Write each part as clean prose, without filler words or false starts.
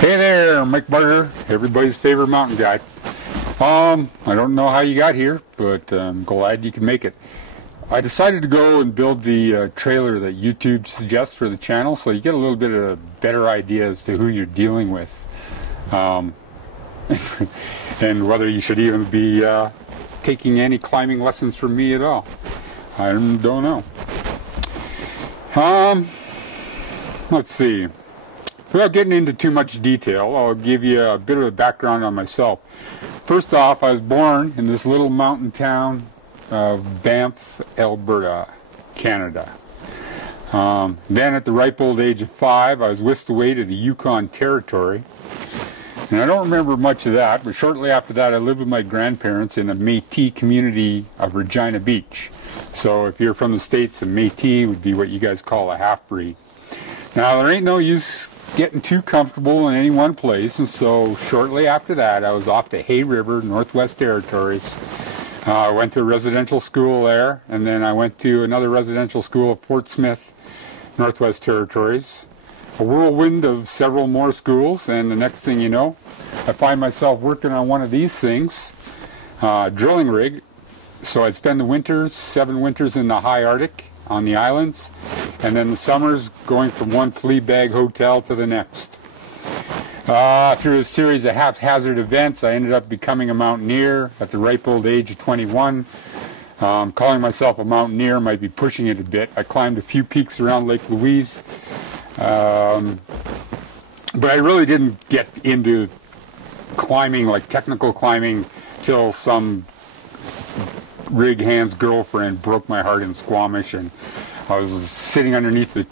Hey there, Mike Barter, everybody's favorite mountain guide. I don't know how you got here, but I'm glad you can make it. I decided to go and build the trailer that YouTube suggests for the channel, so you get a little bit of a better idea as to who you're dealing with, and whether you should even be taking any climbing lessons from me at all. I don't know. Let's see. Without getting into too much detail, I'll give you a bit of a background on myself. First off, I was born in this little mountain town of Banff, Alberta, Canada. Then at the ripe old age of 5, I was whisked away to the Yukon Territory. And I don't remember much of that, but shortly after that I lived with my grandparents in a Métis community of Regina Beach. So if you're from the States, a Métis would be what you guys call a half-breed. Now there ain't no use getting too comfortable in any one place, and so shortly after that I was off to Hay River, Northwest Territories. I went to a residential school there, and then I went to another residential school at Fort Smith, Northwest Territories. A whirlwind of several more schools, and the next thing you know, I find myself working on one of these things, drilling rig. So I'd spend the winters, 7 winters in the high Arctic on the islands, and then the summers going from one flea bag hotel to the next. Through a series of haphazard events, I ended up becoming a mountaineer at the ripe old age of 21. Calling myself a mountaineer might be pushing it a bit. I climbed a few peaks around Lake Louise, but I really didn't get into climbing, like technical climbing, till some rig hand's girlfriend broke my heart in Squamish, and I was sitting underneath the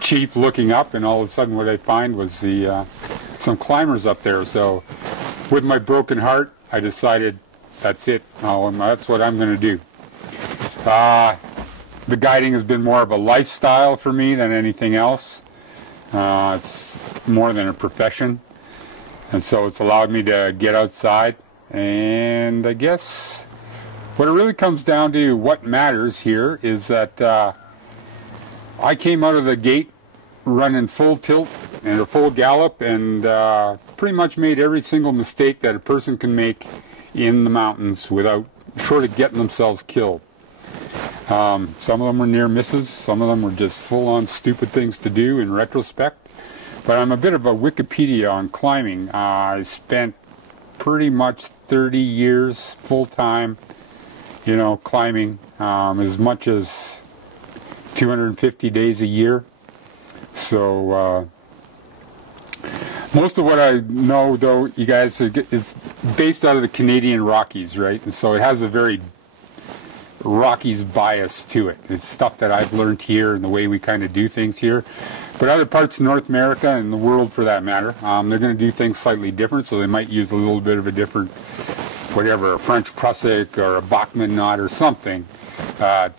chief looking up, and all of a sudden what I find was some climbers up there. So with my broken heart, I decided that's it. That's what I'm going to do. The guiding has been more of a lifestyle for me than anything else. It's more than a profession, and so it's allowed me to get outside. And I guess what it really comes down to, what matters here, is that I came out of the gate running full tilt and a full gallop, and pretty much made every single mistake that a person can make in the mountains without short of getting themselves killed. Some of them were near misses, some of them were just full-on stupid things to do in retrospect. But I'm a bit of a Wikipedia on climbing. I spent pretty much 30 years full-time, climbing, as much as 250 days a year. So most of what I know, though, you guys, is based out of the Canadian Rockies, right? And so it has a very Rockies bias to it. It's stuff that I've learned here and the way we kind of do things here. But other parts of North America and the world, for that matter, they're going to do things slightly different, so they might use a little bit of a different, whatever, a French Prussic or a Bachmann knot or something. But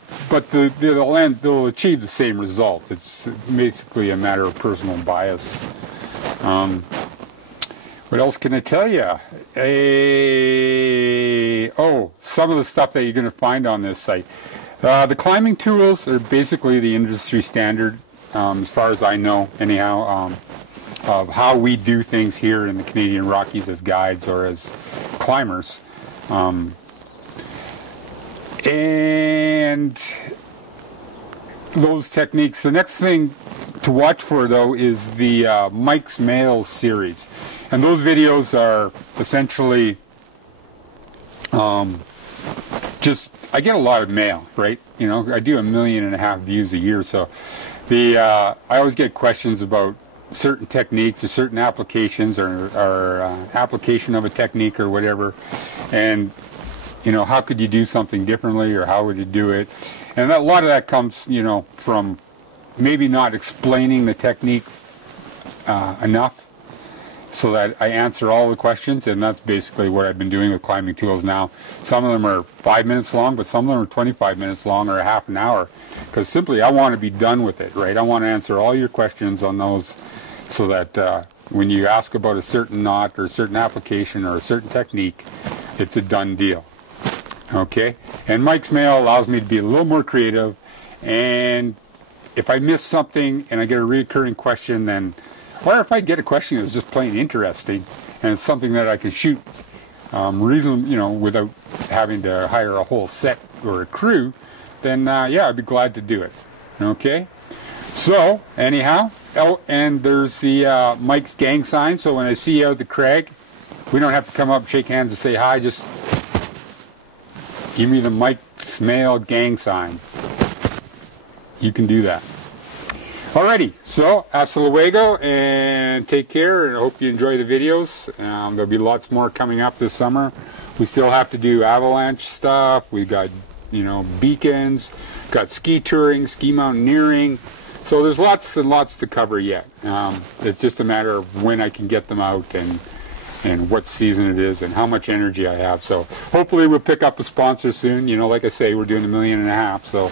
they'll achieve the same result. It's basically a matter of personal bias. What else can I tell you? Some of the stuff that you're going to find on this site. The climbing tools are basically the industry standard, as far as I know, anyhow, of how we do things here in the Canadian Rockies as guides or as climbers. And those techniques. The next thing to watch for, though, is the Mike's Mail series. And those videos are essentially I get a lot of mail, right? I do 1.5 million views a year, so I always get questions about certain techniques or certain applications or application of a technique or whatever, and how could you do something differently, or how would you do it? And a lot of that comes, from maybe not explaining the technique enough so that I answer all the questions, and that's basically what I've been doing with climbing tools now. Some of them are 5 minutes long, but some of them are 25 minutes long or a half an hour, because simply I want to be done with it, right? I want to answer all your questions on those so that when you ask about a certain knot or a certain application or a certain technique, it's a done deal. Okay? And Mike's Mail allows me to be a little more creative, and if I miss something and I get a recurring question, then Or if I get a question that's just plain interesting and it's something that I can shoot reasonably, you know, without having to hire a whole set or a crew, then yeah, I'd be glad to do it. Okay? So, anyhow, oh, and there's the Mike's gang sign, so when I see you out the crag, we don't have to come up, shake hands, and say hi, just give me the Mike's Mail gang sign. You can do that. Alrighty, so hasta luego, and take care, and I hope you enjoy the videos. There'll be lots more coming up this summer. We still have to do avalanche stuff. We've got, you know, beacons, got ski touring, ski mountaineering. So there's lots and lots to cover yet. It's just a matter of when I can get them out and what season it is and how much energy I have. So hopefully we'll pick up a sponsor soon. You know, like I say, we're doing $1.5 million, so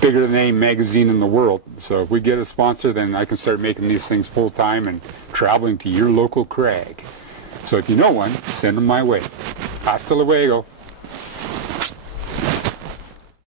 bigger than any magazine in the world. So if we get a sponsor, then I can start making these things full time and traveling to your local crag. So if you know one, send them my way. Hasta luego.